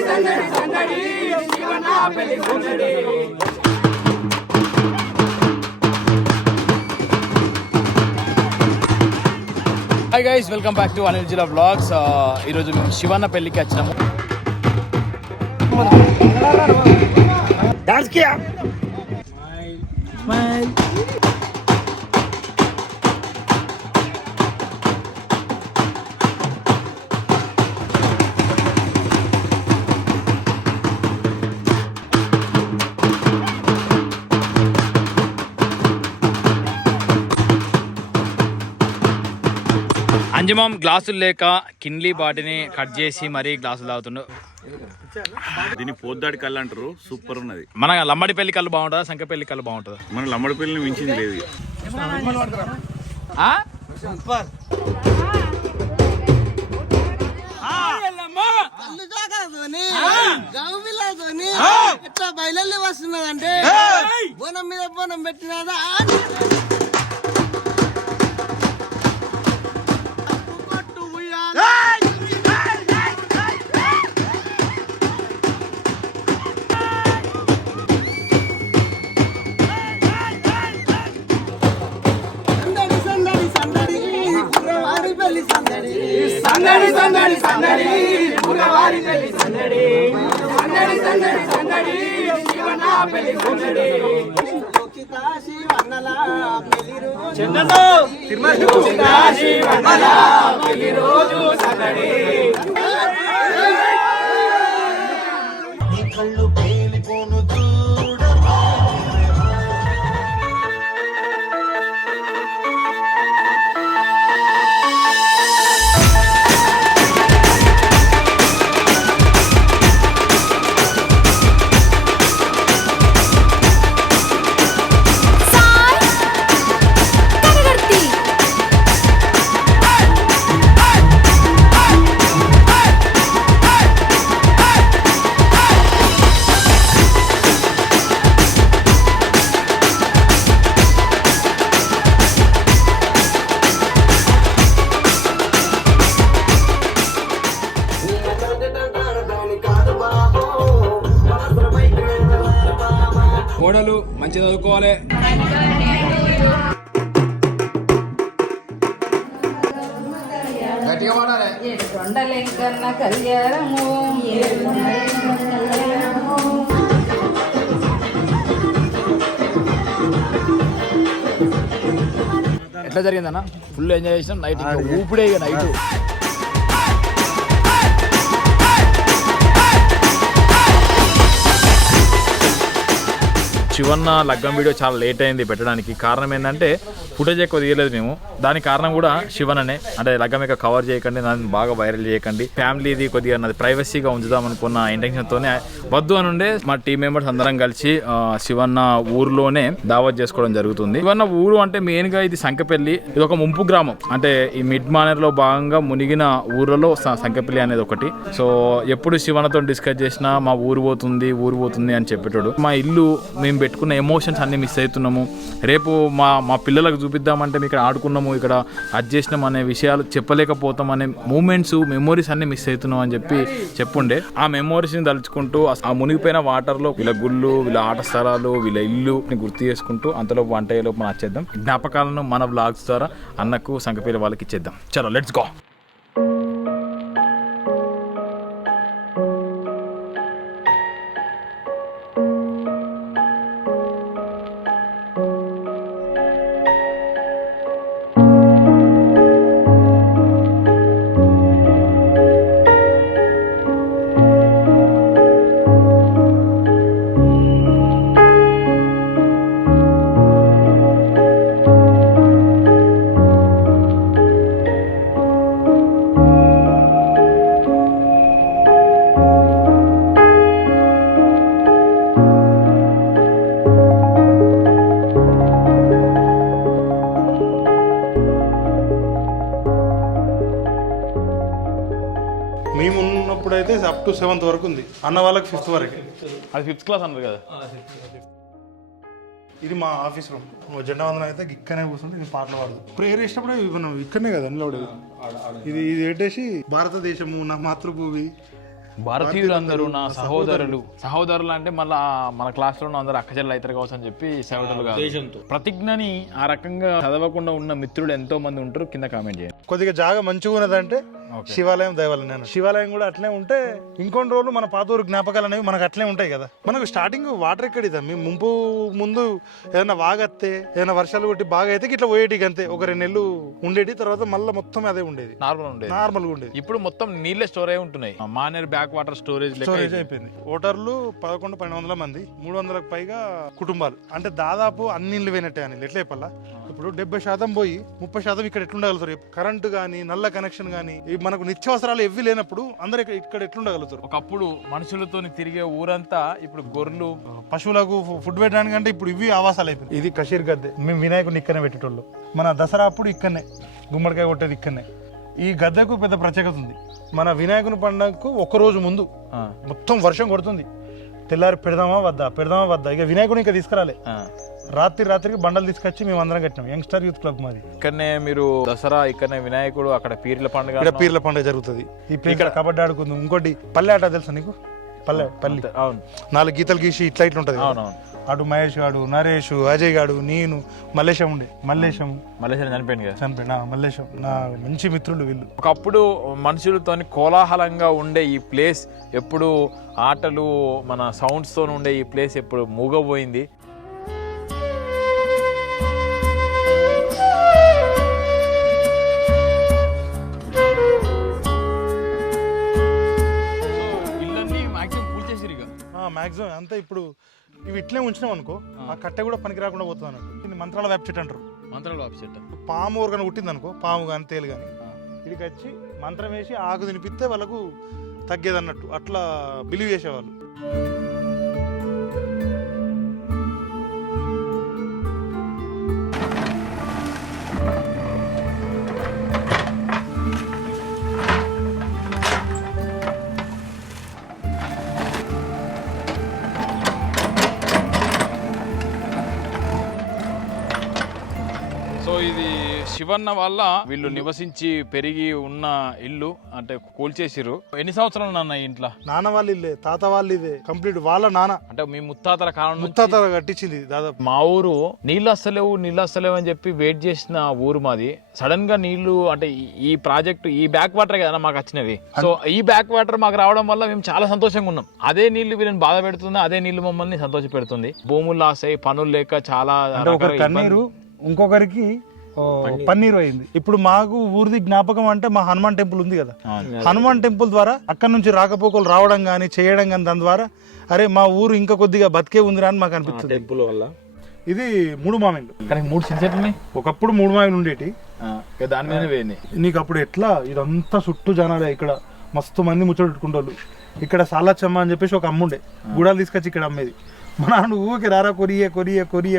Hi guys, welcome back to Anil జిల్లా vlogs. ఈరోజు మేము శివన్న పెళ్ళికి వచ్చినాము. అంజమాం గ్లాసులు లేక కిన్లీ బాటిని కట్ చేసి మరీ గ్లాసులు తాగుతుండు. దీన్ని పోద్దాడి కళ్ళు అంటారు. సూపర్ ఉన్నది. మన లమ్మడి పెళ్లి కళ్ళు బాగుంటుందా, శంఖ పెళ్లి కళ్ళు బాగుంటుందా? మన లమ్మడి పెళ్లిని మించింది లేదు. బయలు వస్తున్నదంటే బోనం మీద బోనం పెట్టినదా సందడి సందడి సందడి మురవారి పెళ్లి సందడి సందడి సందడి సందడి శివన పెళ్లి సందడి శివన్నల పెళ్లి రోజు సందడి కళ్ళు పేలిపోను కోడలు మంచి చదువుకోవాలి. గట్టిగా వాడాలి. ఎట్లా జరిగిందన్న? ఫుల్ ఎంజాయ్ చేసినాం. నైట్ ఊపిడే నైట్. శివన్న లగ్గం వీడియో చాలా లేట్ అయింది పెట్టడానికి. కారణం ఏంటంటే ఫుటేజ్ ఎక్కువ తీయలేదు మేము. దానికి కారణం కూడా శివననే. అంటే లగ్గం ఎక్కువ కవర్ చేయకండి, దాన్ని బాగా వైరల్ చేయకండి, ఫ్యామిలీది కొద్దిగా అన్నది ప్రైవసీగా ఉంచుదాం అనుకున్న ఇంటెన్షన్తోనే వద్దు అని ఉండే మా టీం మెంబర్స్ అందరం కలిసి శివన్న ఊర్లోనే దావత్ చేసుకోవడం జరుగుతుంది. శివన్న ఊరు అంటే మెయిన్గా ఇది సంఖ్యపల్లి. ఇది ఒక ముంపు గ్రామం. అంటే ఈ మిడ్ మానేర్లో భాగంగా మునిగిన ఊర్లలో సంఖ్యపల్లి అనేది ఒకటి. సో ఎప్పుడు శివన్నతో డిస్కస్ చేసినా మా ఊరు పోతుంది అని చెప్పేటోడు. మా ఇల్లు మేము పెట్టుకున్న ఎమోషన్స్ అన్ని మిస్ అవుతున్నాము. రేపు మా పిల్లలకు చూపిద్దామంటే మేము ఇక్కడ ఆడుకున్నాము, ఇక్కడ అది చేసినాం అనే విషయాలు చెప్పలేకపోతాం అనే మూమెంట్స్, మెమోరీస్ అన్ని మిస్ అవుతున్నాం అని చెప్పుండే. ఆ మెమోరీస్ని తలుచుకుంటూ ఆ మునిగిపోయిన వాటర్లో వీళ్ళ గుళ్ళు, వీళ్ళ ఆట స్థలాలు, వీళ్ళ ఇల్లు గుర్తు చేసుకుంటూ అంతలో వంట అయ్యేలోపు మనం వచ్చేద్దాం. జ్ఞాపకాలను మన వ్లాగ్స్ ద్వారా అన్నకు సంకపేల వాళ్ళకి ఇచ్చేద్దాం. చలో లెట్స్ గో. మేము ఉన్నప్పుడైతే అప్ టు 7th వరకు ఉంది. అన్న వాళ్ళకి 5th వరకు. అది 5th క్లాస్ అన్నారు కదా. ఇది మా ఆఫీస్ రూమ్. జెండా వందనం అయితే ఇక్కడనే కూర్చుంటే ఇది పాటలు పాడదు. ప్రేయర్ చేసినప్పుడు మనం ఇక్కడనే కదా నిలబడేది. ఇది పెట్టేసి భారతదేశము నా మాతృభూమి భారతీయులందరూ నా సహోదరులు అంటే మళ్ళీ మన క్లాస్ లో అందరూ అక్కచెల్లెలు అవుతారు కావచ్చు అని చెప్పి సహోదరులు ప్రతిజ్ఞని ఆ రకంగా చదవకుండా ఉన్న మిత్రులు ఎంతో మంది ఉంటారు. కింద కామెంట్ చేయండి. కొద్దిగా జాగా మంచిగా ఉన్నదంటే శివాలయం దైవాలయం. శివాలయం కూడా అట్లే ఉంటే ఇంకొన్ని రోజులు మన పాతూరు జ్ఞాపకాలు అనేవి మనకు అట్లే ఉంటాయి కదా. మనకు స్టార్టింగ్ వాటర్ ఎక్కడ ఇద్దాం మేము ముంపు ముందు ఏదైనా వాగత్తే ఏదైనా వర్షాలు కొట్టి బాగా అయితే ఇట్లా పోయేటికి అంతే. ఒక 2 నెలలు ఉండేటి, తర్వాత మళ్ళీ మొత్తం అదే ఉండేది, నార్మల్ గా ఉండేది. ఇప్పుడు మొత్తం నీళ్ళే స్టోర్ అయి ఉంటున్నాయి. మానేర్ బ్యాక్ వాటర్ స్టోరేజ్ అయిపోయింది. ఓటర్లు 1100-1200 మంది, 300కు పైగా కుటుంబాలు. అంటే దాదాపు అన్ని ఇళ్ళు పోయినట్టే అని ఎట్లా చెప్పాలా. ఇప్పుడు 70% పోయి 30% ఇక్కడ ఎట్లుండగలుగుతారు? కరెంటు కానీ నల్ల కనెక్షన్ కానీ మనకు నిత్యావసరాలు ఎవ్వి లేనప్పుడు అందరు ఇక్కడ ఎట్లుండగలుగుతారు? ఒకప్పుడు మనుషులతో తిరిగే ఊరంతా ఇప్పుడు గొర్రెలు పశువులకు ఫుడ్ పెట్టడానికి అంటే ఇప్పుడు ఇవి ఆవాసాలు అయిపోయింది. ఇది కషీర్ గద్దె. మేము వినాయకుడిని ఇక్కడనే పెట్టేటోళ్ళు. మన దసరా అప్పుడు ఇక్కడనే గుమ్మడికాయ కొట్టేది ఇక్కడనే. ఈ గద్దెకు పెద్ద ప్రత్యేకత ఉంది. మన వినాయకుని పండుగకు 1 రోజు ముందు మొత్తం వర్షం కొడుతుంది. తెల్లారి పెడదామా వద్దా ఇక వినాయకుడిని ఇంకా తీసుకురాలే. రాత్రికి బండలు తీసుకొచ్చి మేము అందరం కట్టినాం. యంగ్స్టర్ యూత్ క్లబ్ మాది. ఇక్కడనే మీరు దసరా, ఇక్కడనే వినాయకుడు, అక్కడ పీర్ల పండుగ జరుగుతుంది. ఇక్కడ కబడ్డీ ఆడుకుందాం. ఇంకోటి పల్లె ఆట తెలుసా నీకు? పల్లి 4 గీతలు గీసి ఇట్లా ఉంటది. అటు మహేష్ గాడు, నరేష్, అజయ్ గాడు, నేను, మల్లేశం చనిపోయినా. మల్లేశం నా మంచి మిత్రులు వీళ్ళు. ఒకప్పుడు మనుషులతో కోలాహలంగా ఉండే ఈ ప్లేస్ ఎప్పుడు ఆటలు మన సౌండ్స్ తో ఉండే ఈ ప్లేస్ ఎప్పుడు మూగపోయింది. మాక్సిమం అంతా ఇప్పుడు ఇవి ఇట్లే ఉంచినాం అనుకో, ఆ కట్టె కూడా పనికి రాకుండా పోతుంది అన్నట్టు. ఇది మంత్రాల వేప చెట్టు అంటారు. పాము ఊరగానే పుట్టింది అనుకో, పాము కానీ తేలు కానీ ఇడికి వచ్చి మంత్రం వేసి ఆకు తినిపిస్తే వాళ్ళకు తగ్గేది అన్నట్టు. అట్లా బిలీవ్ చేసేవాళ్ళు. ఇది శివన్న వల్ల వీళ్ళు నివసించి పెరిగి ఉన్న ఇల్లు అంటే కూల్చేసిరు. ఎన్ని సంవత్సరాలు నాన్న ఇంట్లో? నాన్న వాళ్ళ ఇల్లే, తాత వాళ్ళ ఇదే కంప్లీట్. వాళ్ళ నాన్న అంటే మీ ముత్తాతల కాలం కట్టించింది దాదాపు. మా ఊరు నీళ్ళు వస్తలేవు అని చెప్పి వెయిట్ చేసిన ఊరు మాది. సడన్ గా నీళ్లు అంటే ఈ ప్రాజెక్ట్ ఈ బ్యాక్ వాటర్ కదా మాకు వచ్చినవి. సో ఈ బ్యాక్ వాటర్ మాకు రావడం వల్ల మేము చాలా సంతోషంగా ఉన్నాం. అదే నీళ్లు వీళ్ళని బాధ పెడుతుంది, అదే నీళ్లు మమ్మల్ని సంతోష పెడుతుంది. భూములు లాస్ అయ్యి పనులు లేక చాలా ఇంకొకరికి పన్నీరు అయింది. ఇప్పుడు మాకు ఊరిది జ్ఞాపకం అంటే మా హనుమాన్ టెంపుల్ ఉంది కదా. హనుమాన్ టెంపుల్ ద్వారా అక్కడ నుంచి రాకపోకలు రావడం కానీ చేయడం కానీ, దాని ద్వారా అరే మా ఊరు ఇంకా కొద్దిగా బతికే ఉందిరా అని మాకు అనిపిస్తుంది. టెంపుల్ వల్ల ఇది 3 మామిళ్ళు. 3 చెట్లు ఒకప్పుడు 3 మామిళ్ళు ఉండేటి. దాని మీద పోయింది. నీకు అప్పుడు ఎట్లా ఇదంతా చుట్టూ జనాలే. ఇక్కడ మస్తు మంది ముచ్చటెట్టుకుంటారు. ఇక్కడ సాలచ్చమ్మ అని చెప్పేసి ఒక అమ్ముండే, గుడాలు తీసుకొచ్చి ఇక్కడ అమ్మేది. మా నాన్న ఊరికి రారా కొరియే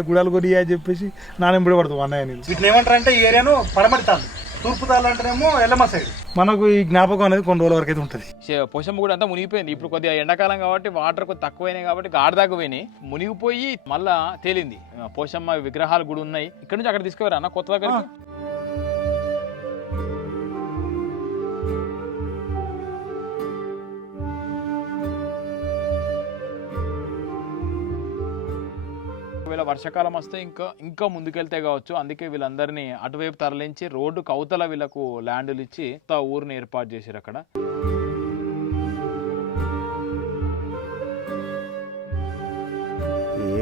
గుడాలు కొరియే అని చెప్పేసి నాన్న పడుతుంది అన్నయ్య. నేను వీటిని ఏమంటారు అంటే ఈ ఏరియాను పడమటి తాళ్ళు, తూర్పు తాళ్ళు అంటేనేమో ఎల్లమ్మ సైడ్. మనకు ఈ జ్ఞాపకం అనేది కొన్ని రోజుల వరకు అయితే ఉంటుంది. పోషమ్మ కూడా అంతా మునిగిపోయింది. ఇప్పుడు కొద్దిగా ఎండాకాలం కాబట్టి వాటర్ కొద్దిగా తక్కువైనాయి కాబట్టి గాడి దాకా పోయినాయి, మునిగిపోయి మళ్ళా తేలింది. పోషమ్మ విగ్రహాలు కూడా ఉన్నాయి. ఇక్కడ నుంచి అక్కడ తీసుకువరా అన్న కొత్త దగ్గర. ఒకవేళ వర్షాకాలం వస్తే ఇంకా ముందుకెళ్తే కావచ్చు. అందుకే వీళ్ళందరినీ అటువైపు తరలించి రోడ్డు కవతల వీళ్ళకు ల్యాండ్లు ఇచ్చి ఊరిని ఏర్పాటు చేశారు అక్కడ.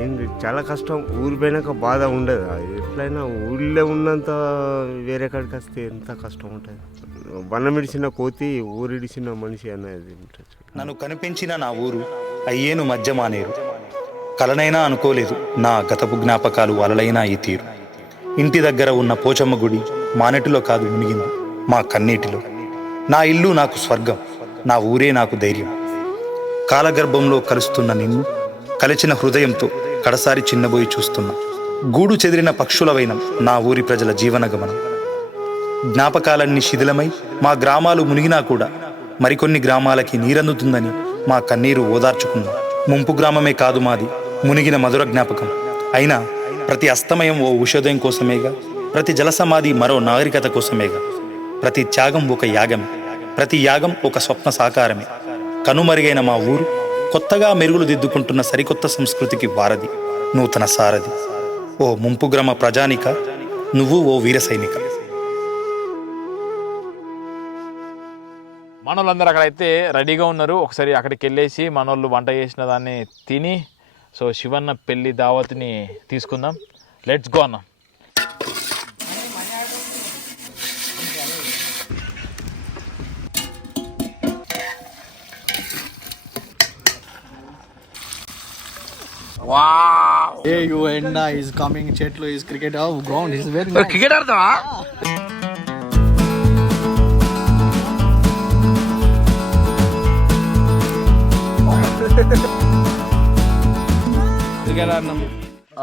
ఏం చాలా కష్టం. ఊరు పోయినాక బాధ ఉండదు. ఎట్లయినా ఊళ్ళో ఉన్నంత వేరే కాడికి వస్తే ఎంత కష్టం ఉంటుంది. వనమిడిచిన కోతి ఊరిడిచిన మనిషి అనేది ఉంటుంది. నన్ను కనిపించిన నా ఊరు అయ్యేను మధ్య మానేరు. కలనైనా అనుకోలేదు నా గతపు జ్ఞాపకాలు అలలైనా ఈ తీరు. ఇంటి దగ్గర ఉన్న పోచమ్మ గుడి మానెటిలో కాదు మునిగింది మా కన్నీటిలో. నా ఇల్లు నాకు స్వర్గం, నా ఊరే నాకు ధైర్యం. కాలగర్భంలో కలుస్తున్న నిన్ను కలిచిన హృదయంతో కడసారి చిన్నబోయి చూస్తున్నా. గూడు చెదిరిన పక్షులవైన నా ఊరి ప్రజల జీవన గమనం. జ్ఞాపకాలన్నీ శిథిలమై మా గ్రామాలు మునిగినా కూడా మరికొన్ని గ్రామాలకి నీరందుతుందని మా కన్నీరు ఓదార్చుకున్నాం. ముంపు గ్రామమే కాదు మాది మునిగిన మధుర జ్ఞాపకం. అయినా ప్రతి అస్తమయం ఓ ఉషోదయం కోసమేగా, ప్రతి జలసమాధి మరో నాగరికత కోసమేగా. ప్రతి త్యాగం ఒక యాగమే, ప్రతి యాగం ఒక స్వప్న సాకారమే. కనుమరుగైన మా ఊరు కొత్తగా మెరుగులు దిద్దుకుంటున్న సరికొత్త సంస్కృతికి వారధి, నూతన సారథి. ఓ ముంపు గ్రామ ప్రజానిక, నువ్వు ఓ వీర సైనిక. మనోళ్ళందరూ అక్కడైతే రెడీగా ఉన్నారు. ఒకసారి అక్కడికి వెళ్ళేసి మనోళ్ళు వంట చేసిన దాన్ని తిని సో శివన్న పెళ్లి దావత్ని తీసుకుందాం. లెట్స్ గో అన్న. Hey, you and is coming Chetlo is cricket. Oh, ground is very nice. Cricket ఆడతావా? క్రికెట్ ఆడినాం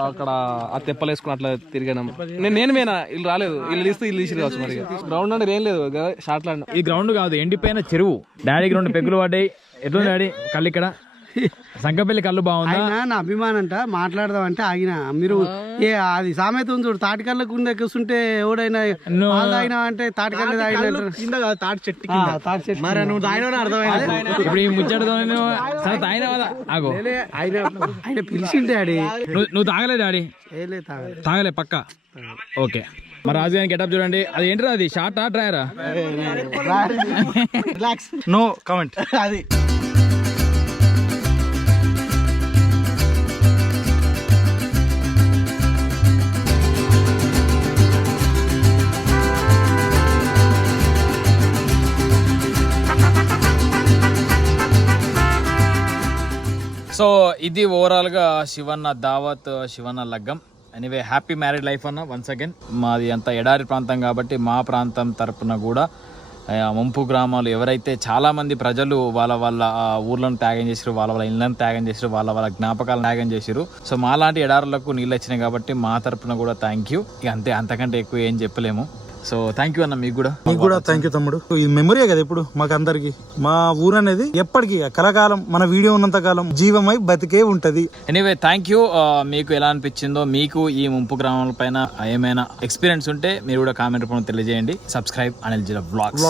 అక్కడ ఆ తెప్పలు వేసుకుని అట్లా తిరిగాం. నేను మేనా వీళ్ళు రాలేదు, వీళ్ళు తీస్తే వీళ్ళు తీసిరు కావచ్చు. మరి గ్రౌండ్ అంటే ఏం లేదు, షార్ట్లు ఆడినాం. ఈ గ్రౌండ్ కాదు, ఎండిపోయిన చెరువు. డాడీకి 2 పెగ్గులు పడ్డాయి. ఎట్లా డాడీ కళ్ళు ఇక్కడ? సంకపల్లి కళ్ళు బాగుందా? నా అభిమానం అంట మాట్లాడదాం అంటే ఆగిన మీరు అది సామెత ఉంది చూడు, తాటికల్లకు ఉండే కూర్చుంటే ఎవడైనా తాగినా అంటే తాటికల్లు తాగిన తాటి చెట్టు మరి నువ్వు తాగిన అర్థమైంది. ఇప్పుడు ఈ ముచ్చట ఆగో ఆయన పిలిచింటే డాడీ. నువ్వు తాగలే డాడీ? తాగలే పక్క. ఓకే, మరి రాజు గారి గెటప్ చూడండి. అది ఏంటరా, అది షార్టా డ్రైయరా? No comment. అది సో ఇది ఓవరాల్గా శివన్న దావత్, శివన్న లగ్గం. ఎనీవే హ్యాపీ మ్యారీడ్ లైఫ్ అన్న వన్స్ అగైన్. మాది అంత ఎడారి ప్రాంతం కాబట్టి మా ప్రాంతం తరపున కూడా ముంపు గ్రామాలు ఎవరైతే చాలామంది ప్రజలు వాళ్ళ ఊర్లను త్యాగం చేసారు, వాళ్ళ ఇళ్ళను త్యాగం చేసారు, వాళ్ళ జ్ఞాపకాలను త్యాగం చేసారు. సో మాలాంటి ఎడారులకు నీళ్ళు వచ్చినాయి కాబట్టి మా తరపున కూడా థ్యాంక్ యూ. ఇక అంతే, అంతకంటే ఎక్కువ ఏం చెప్పలేము. సో థ్యాంక్ యూ అన్న. మీకు కూడా థ్యాంక్ యూ తమ్ముడు. ఇది మెమరీ కదా ఇప్పుడు మాకు అందరికి. మా ఊరు అనేది ఎప్పటికీ కలకాలం మన వీడియో ఉన్నంత కాలం జీవమై బతికే ఉంటది. Anyway thank you. మీకు ఎలా అనిపించిందో, మీకు ఈ ముంపు గ్రామాల పైన ఏమైనా ఎక్స్పీరియన్స్ ఉంటే మీరు కూడా కామెంట్ రూపంలో తెలియజేయండి. Subscribe Anil జీలా vlogs.